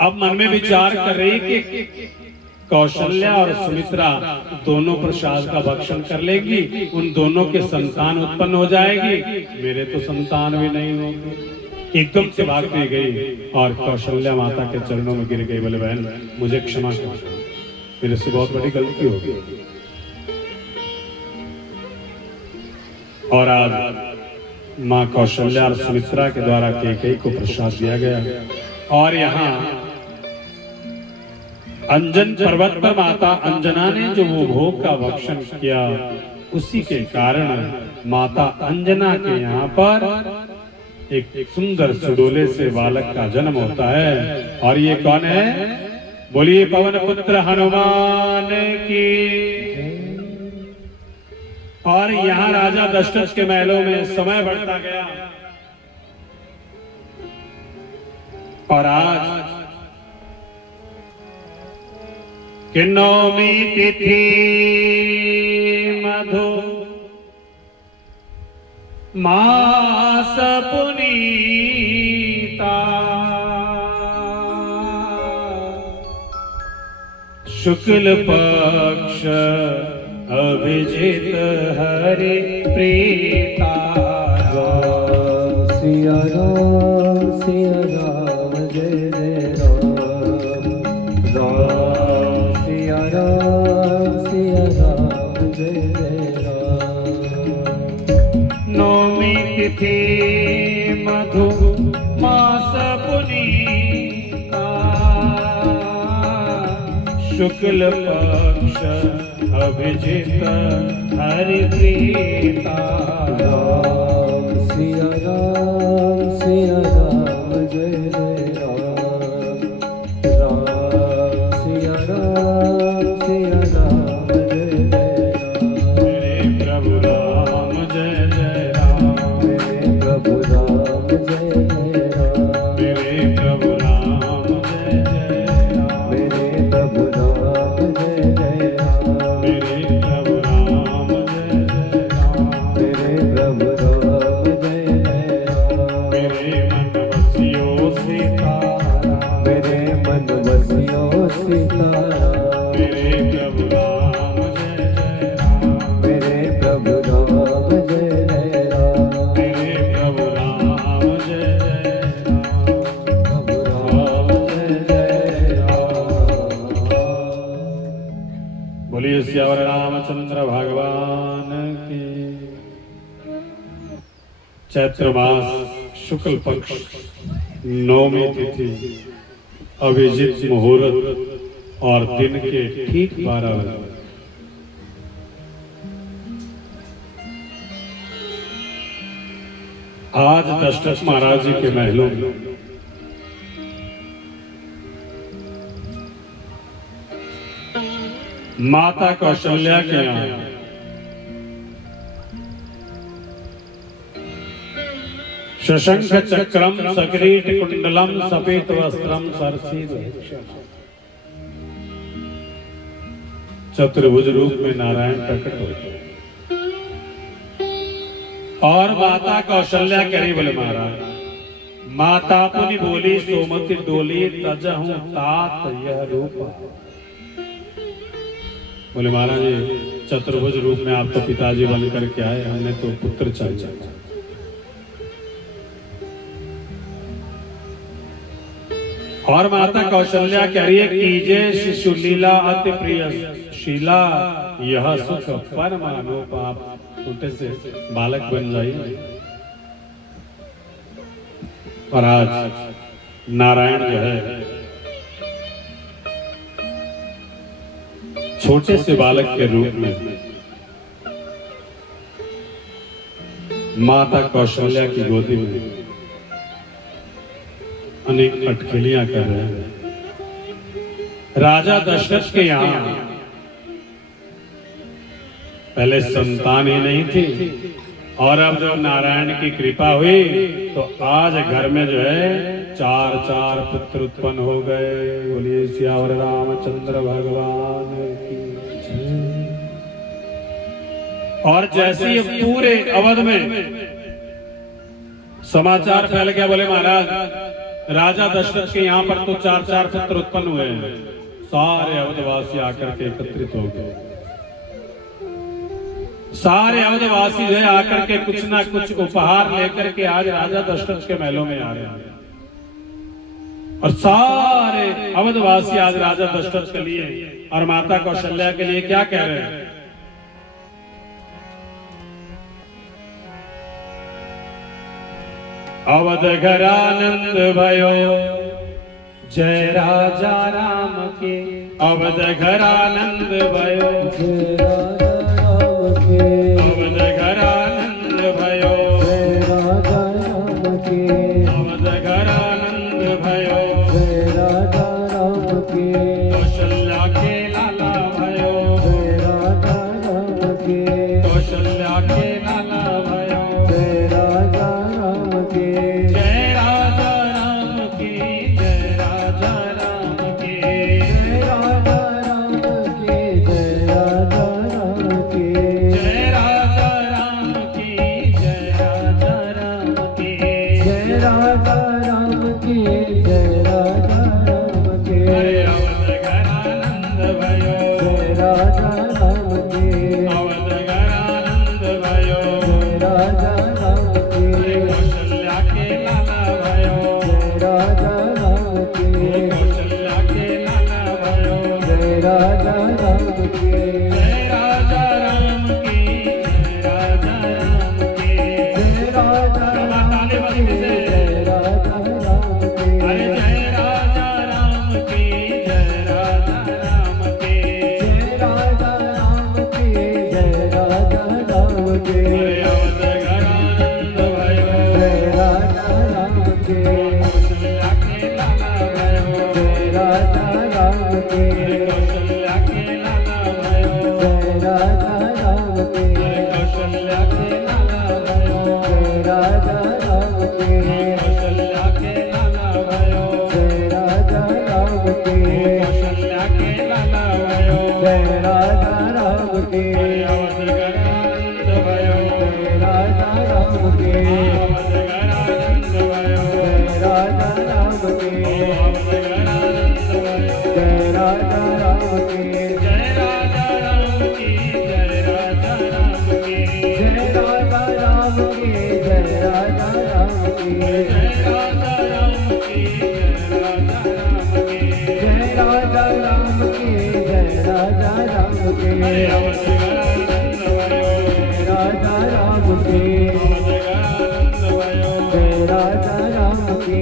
अब मन में विचार कर रही कि कौशल्या और सुमित्रा दोनों प्रसाद का भक्षण कर लेगी, उन दोनों के संतान उत्पन्न हो जाएगी, मेरे तो संतान भी नहीं होगी। एकदम से भागती गई और कौशल्या माता के चरणों में गिर गई, बोले बहन मुझे क्षमा कर, मेरे से बहुत बड़ी गलती हो गई। और आज माँ कौशल्या और सुमित्रा के द्वारा केकई को प्रसाद दिया गया। और यहाँ अंजन पर्वत पर माता अंजना ने जो वो भोग का भक्षण किया, उसी के कारण माता अंजना के यहाँ पर एक सुंदर सुडोले से बालक का जन्म होता है। और ये कौन है, बोलिए पवन पुत्र हनुमान की। और यहाँ राजा दशरथ के महलों में समय बढ़ता गया, और आज कि नौमी तिथि मधु मास पुनीता, शुक्ल पक्ष अभिजित हरि प्रीता। सिया राम जय जय राम, राम सिया राम जय जय राम। नौमी तिथि मधु मास पुनीता, शुक्ल पक्ष अभिजित हरि प्रीता। राम सिया राम जय जय राम, राम सिया राम जय जय राम। मेरे प्रभु राम जय जय राम, मेरे प्रभु राम जय जय राम, मेरे प्रभु राम जय जय राम, मेरे प्रभु राम जय जय राम, मेरे प्रभु राम जय जय राम, मेरे प्रभु राम जय जय राम। मेरे मन बसियो सीताराम, मेरे मन बसियो सीताराम, मेरे प्रभु राम जय जय राम, मेरे प्रभु राम जय जय राम, मेरे प्रभु राम जय जय राम, प्रभु राम जय जय राम। बोलिए सियावर रामचंद्र भगवान की। चैत्र मास शुक्ल पक्ष नौमी तिथि अभिजित मुहूर्त और दिन के ठीक 12 बजे आज दशरथ महाराज जी के महलों में माता कौशल्या के यहाँ शशंख चक्रम सकिरीट कुंडलम सफेद वस्त्रम सरसीद चतुर्भुज रूप में नारायण प्रकट हुए और माता कौशल्या करी बोले महाराज माता पुनि बोली सोमति डोली तजहूं तात यह रूप। बोले महाराज चतुर्भुज रूप में आप तो पिताजी बन करके आए, हमने तो पुत्र चाहिए। और माता कौशल्या कह रही है कीजे शिशु लीला अति प्रिय शीला यह सुख परमानुप। आप छोटे से बालक बन जाइए। और आज नारायण जो है छोटे से बालक के रूप में माता कौशल्या की गोदी में अनेक अटखेलियां कर रहे हैं। राजा दशरथ के यहाँ पहले संतान ही नहीं थी और अब जब नारायण की कृपा हुई तो आज घर में जो है 4 पुत्र उत्पन्न हो गए। बोलिए सियावर रामचंद्र भगवान की जय। और जैसे ही पूरे अवध में समाचार फैल गया, बोले महाराज राजा दशरथ के यहाँ पर तो 4 पुत्र उत्पन्न हुए हैं। सारे अवधवासी आकर के एकत्रित हो गए। सारे अवधवासी जो है आकर के कुछ ना कुछ उपहार लेकर के आज राजा दशरथ के महलों में आ रहे हैं। और सारे अवधवासी आज राजा दशरथ के लिए और माता कौशल्या के लिए क्या कह रहे हैं? अवध घर आनंद भयो जय राजा राम के। अवध घर आनंद भयो जय राजा राम के। अवध घर आनंद भयो जय राजा राम के। अवध घर आनंद भयो जय राजा राम के। कौशल्या के लाला भयो जय राजा राम के। कौशल्या के लाला भयो जय राजा राम के। जय राजा राम की जय राजा राम की जय राजा राम के। जय राजा राम के। जय राजा राम की जय राजा राम की जय राजा राम के। जय राजा राम के। अरे अवध घर आनंद भयो जय राजा राम के। अवध घर आनंद भयो जय राजा राम के। कौशल्या के लाला भयो जय राजा राम के। कौशल्या के लाला भयो जय राजा राम के। जय राजा राम की जय राजा राम की जय राजा राम के। जय राजा राम के। अरे जय राजा राम की जय राजा राम की जय राजा राम के। जय राजा राम के। अरे अवध घर आनंद भयो जय राजा राम के। कौशल्या के लाला भयो जय राजा राम के। कौशल्या के लाला भयो जय राजा राम के। कौशल्या के लाला भयो जय राजा राम के। कौशल्या के लाला भयो जय राजा राम के। कौशल्या के लाला भयो जय राजा राम के। अवध घर आनंद भयो जय राजा राम के। अवध घर आनंद भयो जय राजा राम के। अवध घर आनंद भयो जय राजा राम के। जय राजा राम की जय राजा राम की जय राजा राम के। जय राजा राम के। जय राजा राम की जय राजा राम की जय राजा राम के। जय राजा राम के। अरे अवध घर आनंद भयो जय राजा राम के। अवध घर आनंद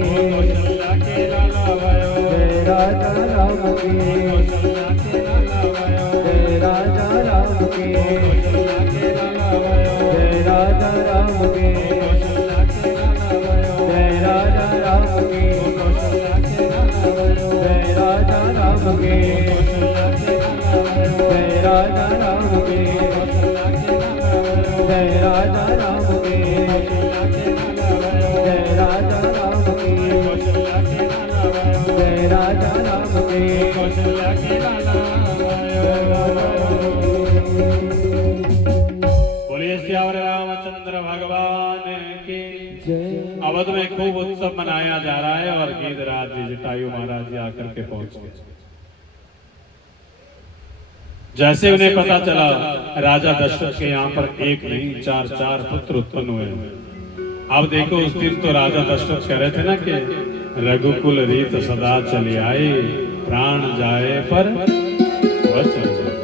कौशल्या के लाला भयो, जय राजा राम की, कौशल्या के लाला भयो, जय राजा राम की, कौशल्या के लाला भयो, जय राजा राम की, कौशल्या के लाला भयो, जय राजा राम की, कौशल्या के लाला भयो, जय राजा राम की, कौशल्या के लाला भयो, जय राजा राम की, कौशल्या के लाला भयो, जय राजा राम की, कौशल्या के लाला भयो, जय राजा राम की, कौशल्या के लाला भयो, जय राजा राम की, कौशल्या के लाला भयो। बोलिए सियावर रामचंद्र भगवान की। जय। अवध में खूब उत्सव मनाया जा रहा है और गीधराज जी जटायु महाराज जी आकर के पहुंच गए। जैसे उन्हें पता चला राजा दशरथ के यहाँ पर एक नहीं चार चार पुत्र उत्पन्न हुए। अब देखो उस दिन तो राजा दशरथ कह रहे थे ना कि रघुकुल रीत सदा चली आई, प्राण जाए पर वचन जाए।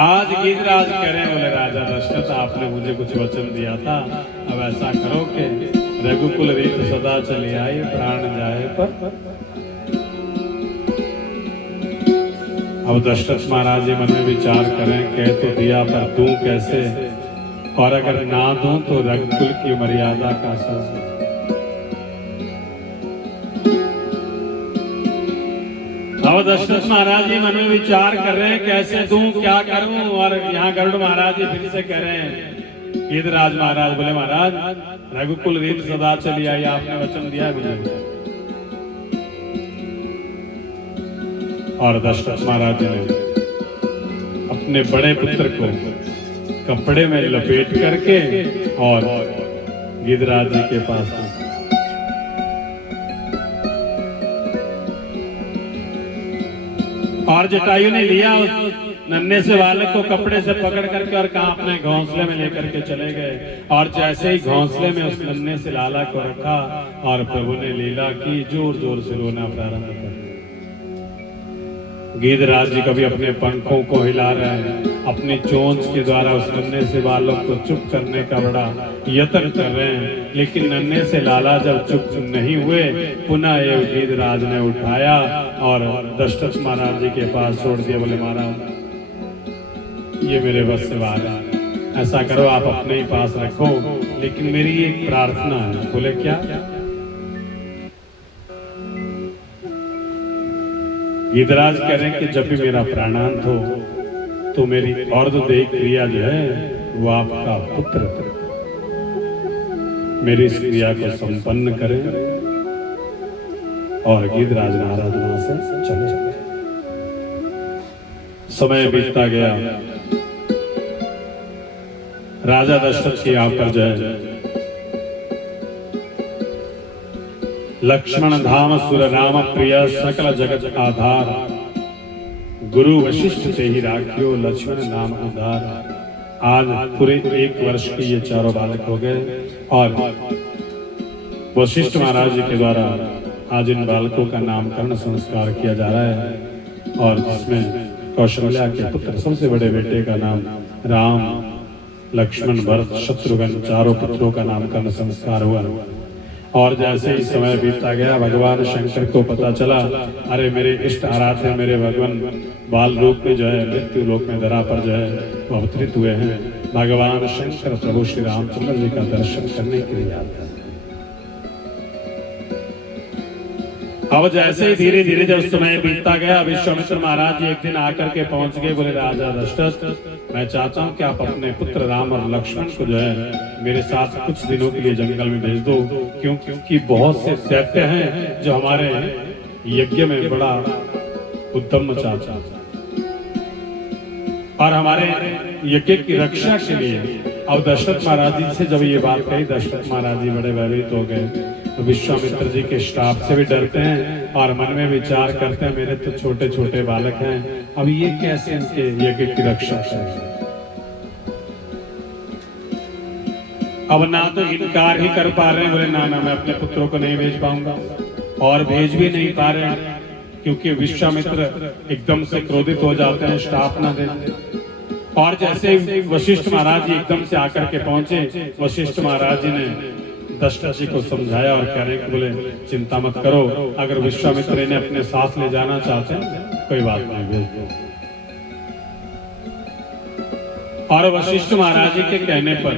आज गीधराज कह रहे हैं बोले राजा दशरथ आपने मुझे कुछ वचन दिया था, अब ऐसा करो कि रघुकुल रीत सदा चली आई, प्राण जाए पर। अब दशरथ महाराज जी मन में विचार करें, कह तो दिया पर दूं कैसे, और अगर ना दूं तो रघुकुल की मर्यादा का सर। अब दशरथ महाराज जी मन में विचार कर रहे हैं कैसे दूं क्या करूं, और यहाँ गरुड़ महाराज जी फिर से कह रहे हैं। गीधराज महाराज बोले महाराज रघुकुल रीत सदा चली आई, आपने वचन दिया मुझे। और दशरथ महाराज जी ने अपने बड़े पुत्र को कपड़े में लपेट करके और गीधराज जी के पास और जटायु ने लिया उस नन्हे से बालक को कपड़े से पकड़ करके और कहा अपने घोंसले में लेकर के चले गए। और जैसे ही घोंसले में उस नन्हे से लाला को रखा और प्रभु ने लीला की, जोर जोर से रोना प्रारंभ कर दिया। गीधराज जी कभी अपने पंखों को हिला रहे हैं, अपनी चोंच के द्वारा उस नन्हे से बालक को चुप करने का बड़ा यत्न कर रहे हैं, लेकिन नन्हे से लाला जब चुप नहीं हुए, पुनः ये गीधराज ने उठाया और दशरथ महाराज जी के पास छोड़ दिया। बोले महाराज ये मेरे बस से बाहर है, ऐसा करो आप अपने ही पास रखो, लेकिन मेरी एक प्रार्थना है। बोले क्या? गीधराज कह रहे हैं कि जब भी मेरा प्राणांत हो तो मेरी अर्धदेह क्रिया जो है वो आपका पुत्र मेरी इस क्रिया को संपन्न करे। और गीधराज महाराज वहां से चले गए। समय बीतता गया। राजा दशरथ के यहाँ पर जो है लक्ष्मण धाम सुर राम प्रिय सकल जगत आधार, गुरु वशिष्ठ ते ही राखियो लक्ष्मण नाम उद्धार। आज पूरे 1 वर्ष के ये चारों बालक हो गए और वशिष्ठ महाराज जी के द्वारा आज इन बालकों का नामकरण संस्कार किया जा रहा है। और जिसमें कौशल्या के पुत्र सबसे बड़े बेटे का नाम राम, लक्ष्मण, भरत, शत्रुघ्न चारों पुत्रों का नामकरण संस्कार हुआ। और जैसे ही समय बीतता गया, भगवान शंकर को पता चला अरे मेरे इष्ट आराध्य मेरे भगवान बाल रूप में जो है मृत्यु लोक में धरा पर जो है वो अवतरित हुए हैं। भगवान शंकर प्रभु श्री रामचंद्र जी का दर्शन करने के लिए आते हैं। अब जैसे ही धीरे धीरे जब समय बीतता गया, विश्वामित्र महाराज जी एक दिन आकर के पहुंच गए। बोले राजा दशरथ मैं चाहता हूं कि आप अपने पुत्र राम और लक्ष्मण को जो है मेरे साथ कुछ दिनों के लिए जंगल में भेज दो, क्योंकि बहुत से दैत्य हैं जो हमारे यज्ञ में बड़ा उद्यम मचाते हैं और हमारे यज्ञ की रक्षा के लिए। अब दशरथ महाराज जी से जब ये बात कही, दशरथ महाराज जी बड़े भयभीत हो गए। तो विश्वामित्र जी के श्राप से भी डरते हैं और मन में विचार करते हैं मेरे तो छोटे छोटे बालक हैं, अब ये कैसे इनके यज्ञ की रक्षा करें। अब ना तो इनकार ही कर पा रहे हैं, बोले ना ना मैं अपने पुत्रों को नहीं भेज पाऊंगा, और भेज भी नहीं पा रहे हैं क्योंकि विश्वामित्र एकदम से क्रोधित हो जाते हैं, श्राप ना देते। और जैसे वशिष्ठ महाराज जी एकदम से आकर के पहुंचे, वशिष्ठ महाराज जी ने दशरथ जी को समझाया और कह रहे हैं कि बोले चिंता मत करो, अगर विश्वामित्र ने अपने साथ ले जाना चाहते हैं कोई बात नहीं, भेज दो। और वशिष्ठ महाराज जी के कहने पर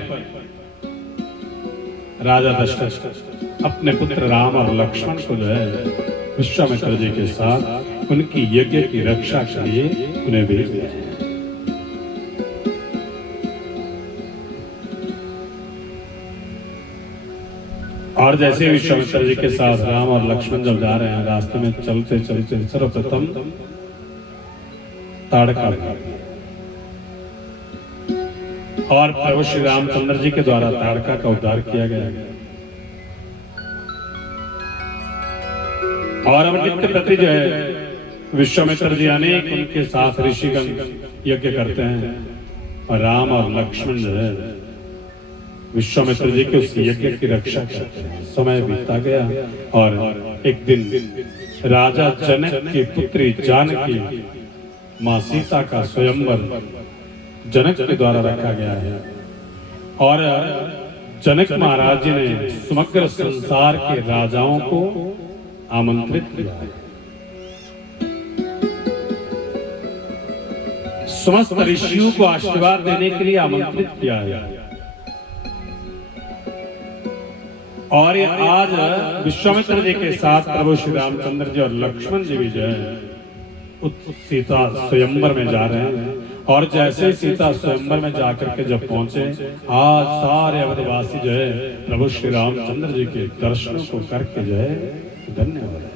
राजा दशरथ अपने पुत्र राम और लक्ष्मण को जो है विश्वामित्र जी के साथ उनकी यज्ञ की रक्षा के लिए उन्हें भेज दिया। और जैसे विश्वामित्र जी के साथ राम और लक्ष्मण जब जा रहे हैं, रास्ते में चलते चलते सर्वप्रथम ताड़का और प्रभु श्री रामचंद्र जी के द्वारा ताड़का का उद्धार किया गया। और अब नित्य प्रति जो है विश्वामित्र जी अनेक उनके साथ ऋषिगण यज्ञ करते हैं और राम और लक्ष्मण जो है विश्वामित्र जी के उस यज्ञ की रक्षा करते हैं। समय बीतता गया और एक दिन राजा जनक की पुत्री जानकी मां सीता का स्वयंवर जनक के द्वारा रखा गया है। और जनक महाराज जी ने समग्र संसार के राजाओं को आमंत्रित किया है। समस्त ऋषियों को आशीर्वाद देने के लिए आमंत्रित किया है। और ये आज विश्वामित्र जी के साथ प्रभु श्री रामचंद्र जी और लक्ष्मण जी भी जो है सीता स्वयंवर में जा रहे हैं। और जैसे सीता स्वयंवर में जाकर के जब पहुंचे, आज सारे अवधवासी जो है प्रभु श्री रामचंद्र जी के दर्शनों को करके जो है धन्य हो रहे हैं।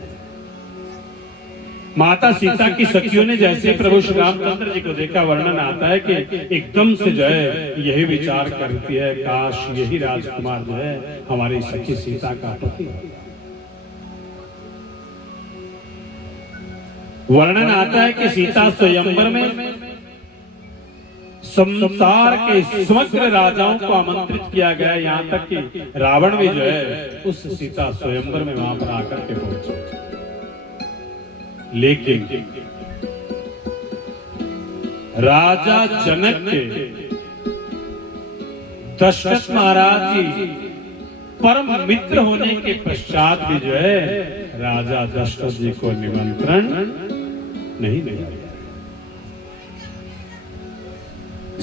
माता सीता की सखियों ने जैसे प्रभु श्री रामचंद्र जी को देखा, वर्णन आता है कि एकदम से जो है यही विचार करती है, काश यही राजकुमार जो है हमारी सखी सीता का पति हो। वर्णन आता है कि सीता स्वयंवर में संसार के समग्र राजाओं को आमंत्रित किया गया, यहाँ तक कि रावण भी जो है उस सीता स्वयंवर में वहां पर आकर के पहुंचे। लेकिन राजा जनक के दशरथ महाराज जी परम मित्र होने के पश्चात भी जो है राजा दशरथ जी को निमंत्रण नहीं दिया।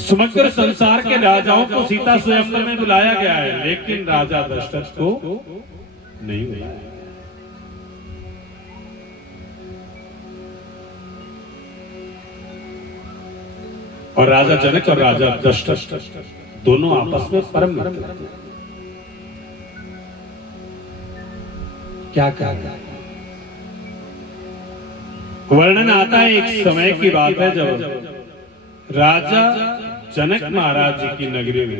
समग्र संसार के राजाओं को सीता स्वयंवर में बुलाया गया है, लेकिन राजा दशरथ को नहीं बुलाया। और राजा जनक और राजा दशरथ दोनों आपस में परम मित्र थे। क्या वर्णन आता है, एक समय की बात है जब राजा जनक महाराज जी की नगरी में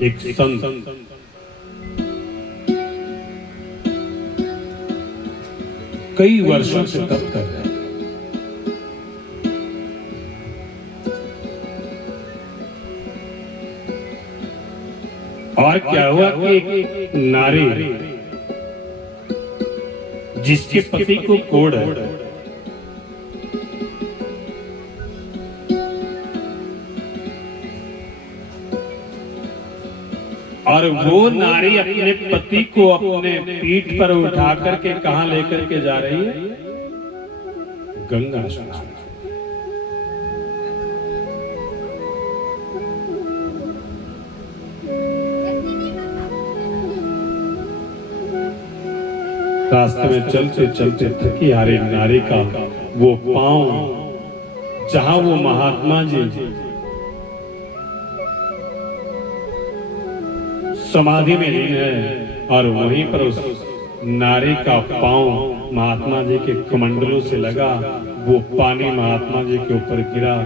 एक संत कई वर्षों से तप कर रहे हैं। और क्या हुआ कि एक नारी जिसके पति को कोढ़ है, और वो नारी अपने पति को अपने पीठ पर उठा करके कहां लेकर के जा रही है? गंगा स्नान। रास्ते में चलते चलते थकी हारी नारी का वो पांव जहां वो महात्मा जी समाधि में लीन है, और वहीं पर उस नारी का पांव महात्मा जी के कमंडलों से लगा, वो पानी महात्मा जी के ऊपर गिरा,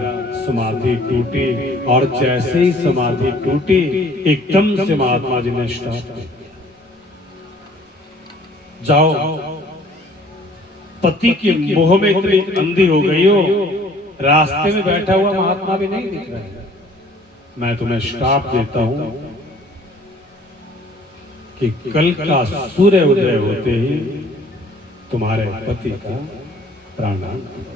समाधि टूटी। और जैसे ही समाधि टूटी, एकदम से महात्मा जी ने स्टॉप किया। जाओ, पति के मोह में इतनी अंधी हो गई हो, रास्ते में बैठा हुआ महात्मा भी नहीं दिख रहा है। मैं तुम्हें श्राप देता हूं कि कल का सूर्य उदय होते ही तुम्हारे पति का प्राणांत हो जाएगा।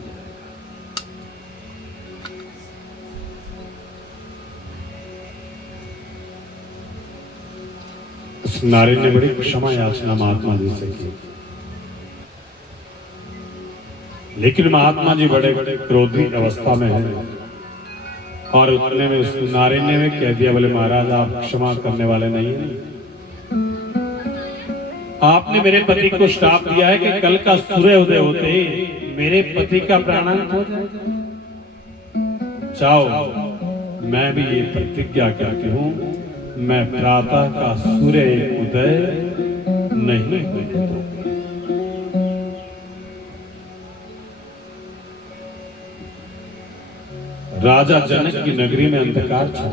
उस नारी ने बड़ी क्षमा याचना महात्मा जी से की, लेकिन महात्मा जी बड़े क्रोधी अवस्था में हैं और उतने में उस नारी ने भी कह दिया, बोले महाराज आप क्षमा करने वाले नहीं हैं, आपने मेरे पति को श्राप दिया है कि कल का सूर्य उदय होते ही मेरे पति का प्राणांत हो जाए। जाओ मैं भी ये प्रतिज्ञा करती हूं, मैं प्रातः का सूर्य उदय नहीं होने दूंगी। राजा जनक की नगरी में अंधकार छा,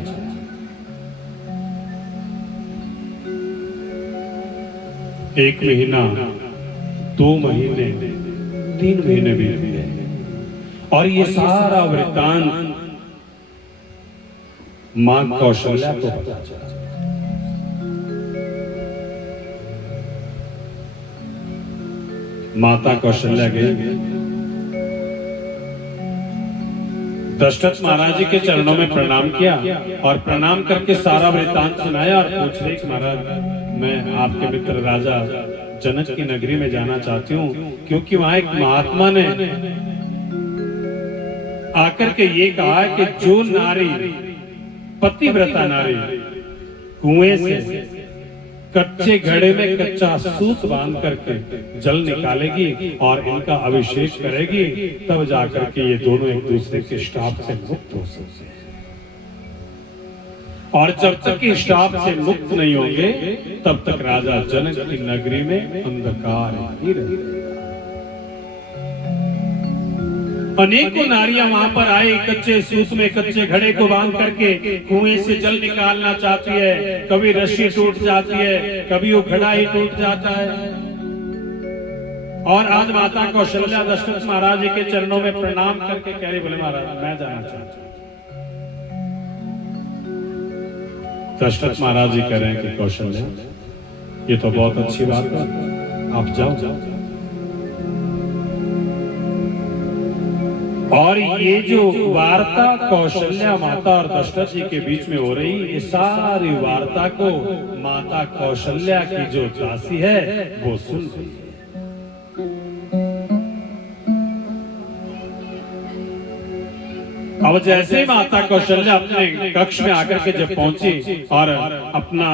1 महीना, 2 महीने, 3 महीने बीत गए और ये सारा वृत्तांत मां कौशल्या को पता चला। माता कौशल्या गई, दशरथ महाराज जी के चरणों में प्रणाम किया और प्रणाम करके सारा वृत्तांत सुनाया और पूछ रही कि महाराज मैं आपके मित्र राजा जनक की नगरी में जाना चाहती हूँ, क्योंकि वहां एक महात्मा ने आकर के ये कहा कि जो नारी पतिव्रता नारी कुएं से कच्चे घड़े में कच्चा सूत बांध करके जल निकालेगी और इनका अभिषेक करेगी, तब जाकर के ये दोनों एक दूसरे के श्राप से मुक्त हो सकते हैं। और जब तक ये श्राप से मुक्त नहीं होंगे तब तक राजा जनक की नगरी में अंधकार ही रहेगा। अनेकों नारियां वहां पर आई, कच्चे सूत में कच्चे घड़े को बांध करके कुएं से जल निकालना चाहती है, कभी रस्सी टूट जाती है, कभी वो घड़ा ही टूट जाता है। और आज माता कौशल्या दशरथ महाराज जी के चरणों में प्रणाम करके कह रही, बोले महाराज मैं जाना चाहती हूँ। दशरथ महाराज जी कह रहे हैं कि कौशल्या ये तो बहुत अच्छी बात है, आप जाओ। और ये जो वार्ता कौशल्या माता और दशरथ जी के बीच में हो रही, ये सारी वार्ता को माता कौशल्या की जो दासी है वो सुन रही है। अब जैसे ही माता कौशल्या अपने कक्ष में आकर के जब पहुंची और अपना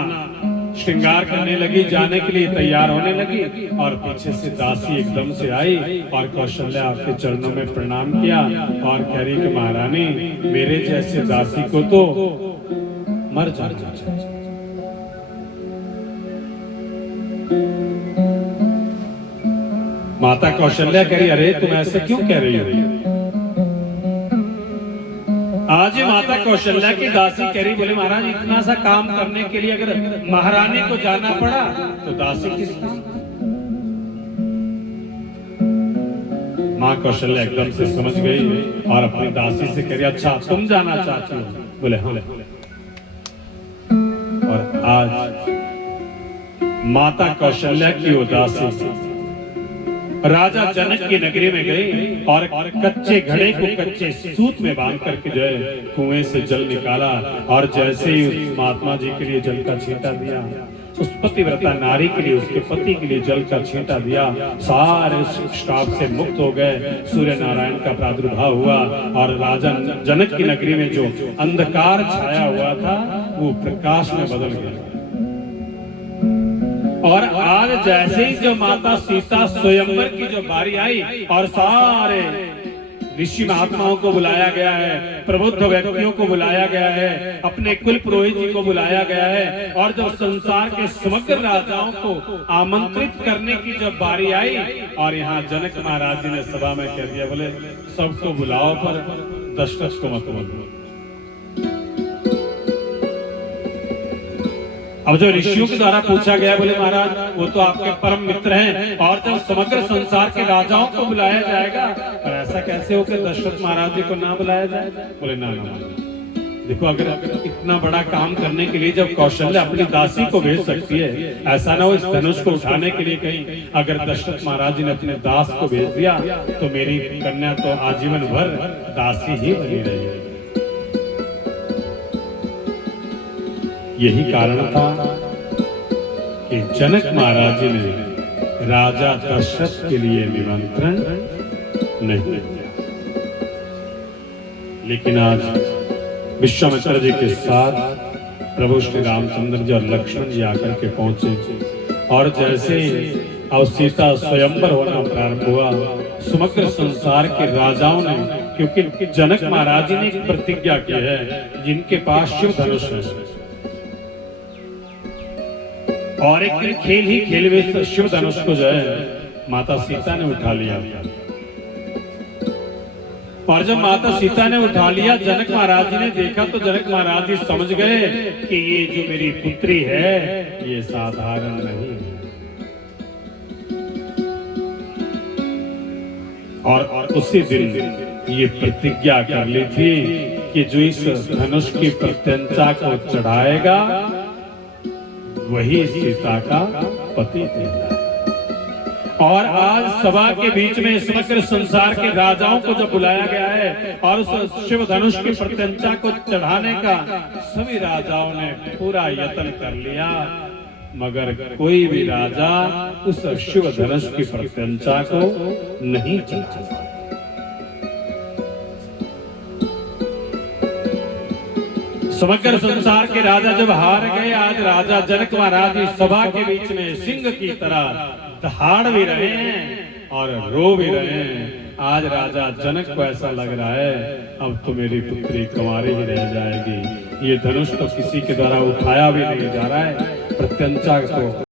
श्रृंगार करने लगी, जाने के लिए तैयार होने लगी, और पीछे से दासी एकदम से आई और कौशल्या आपके चरणों में प्रणाम किया और कह रही कि महारानी मेरे जैसे दासी को तो मर जाना चाहिए। माता कौशल्या कह रही, अरे तुम ऐसे क्यों कह रही हो? आज माता कौशल्या की दासी कह रही, बोले महाराज इतना सा काम करने के लिए अगर महारानी को जाना पड़ा तो दासी किसकी? मां कौशल्या एकदम से समझ गई और अपनी दासी से कह रही, अच्छा तुम जाना चाहती हो? बोले हाँ। और आज माता कौशल्या की वो दासी राजा जनक की नगरी में गई और कच्चे घड़े को कच्चे सूत में बांध करके जो है कुएं से जल निकाला, और जैसे ही उस महात्मा जी के लिए जल का छींटा दिया, उस पतिव्रता नारी के लिए, उसके पति के लिए जल का छींटा दिया, सारे श्राप से मुक्त हो गए। सूर्य नारायण का प्रादुर्भाव हुआ और राजा जनक की नगरी में जो अंधकार छाया हुआ था वो प्रकाश में बदल गया। और आज जैसे ही जो माता सीता स्वयंवर की जो बारी आई और सारे ऋषि महात्माओं को बुलाया गया है, प्रबुद्ध व्यक्तियों को बुलाया गया है, अपने कुल पुरोहित जी को बुलाया गया है, और जब संसार के समग्र राजाओं को आमंत्रित करने की जब बारी आई और यहाँ जनक महाराज जी ने सभा में कह दिया, बोले सबको बुलाओ पर दशरथ को मत बुलाओ। अब जो ऋषियों के द्वारा पूछा गया, बोले महाराज वो तो आपके परम मित्र हैं, और जब समग्र संसार के राजाओं को बुलाया जाएगा और ऐसा कैसे हो कि दशरथ महाराज जी को ना बुलाया जाए? बोले ना। देखो अगर इतना बड़ा काम करने के लिए जब कौशल्या अपनी दासी को भेज सकती है, ऐसा ना हो इस धनुष को उठाने के लिए कहीं अगर दशरथ महाराज जी ने अपने दास को भेज दिया तो मेरी कन्या तो आजीवन भर दासी ही बनी रहेगी। यही कारण था कि जनक महाराज जी ने राजा दशरथ के लिए निमंत्रण नहीं दिया, लेकिन आज विश्वामित्र जी के साथ प्रभु श्री रामचंद्र जी और लक्ष्मण जी आकर के पहुंचे और जैसे अब सीता स्वयंवर होना प्रारंभ हुआ, समग्र संसार के राजाओं ने, क्योंकि जनक महाराज जी ने एक प्रतिज्ञा की है जिनके पास शिव धनुष है, और एक दिन खेल ही खेल में शिव धनुष को जो है माता सीता ने उठा लिया, और जब माता सीता ने उठा लिया, जनक महाराज जी ने देखा तो जनक महाराज जी समझ गए कि ये जो मेरी पुत्री है ये साधारण नहीं है। और उसी दिन ये प्रतिज्ञा कर ली थी कि जो इस धनुष की प्रत्यंचा को चढ़ाएगा वही सीता का पति है। और आज सभा के बीच में समग्र संसार के राजाओं को जब बुलाया गया है और उस शिव धनुष की प्रत्यंचा को चढ़ाने का सभी राजाओं ने पूरा यत्न कर लिया, मगर कोई भी राजा उस शिव धनुष की प्रत्यंचा को नहीं चढ़ा। समग्र संसार के राजा जब हार गए, आज राजा जनक महाराज जी सभा के बीच में सिंह की तरह दहाड़ भी रहे हैं और रो भी रहे हैं। आज राजा जनक को ऐसा लग रहा है अब तो मेरी पुत्री कुंवारी ही रह जाएगी, ये धनुष तो किसी के द्वारा उठाया भी नहीं जा रहा है, प्रत्यंचा को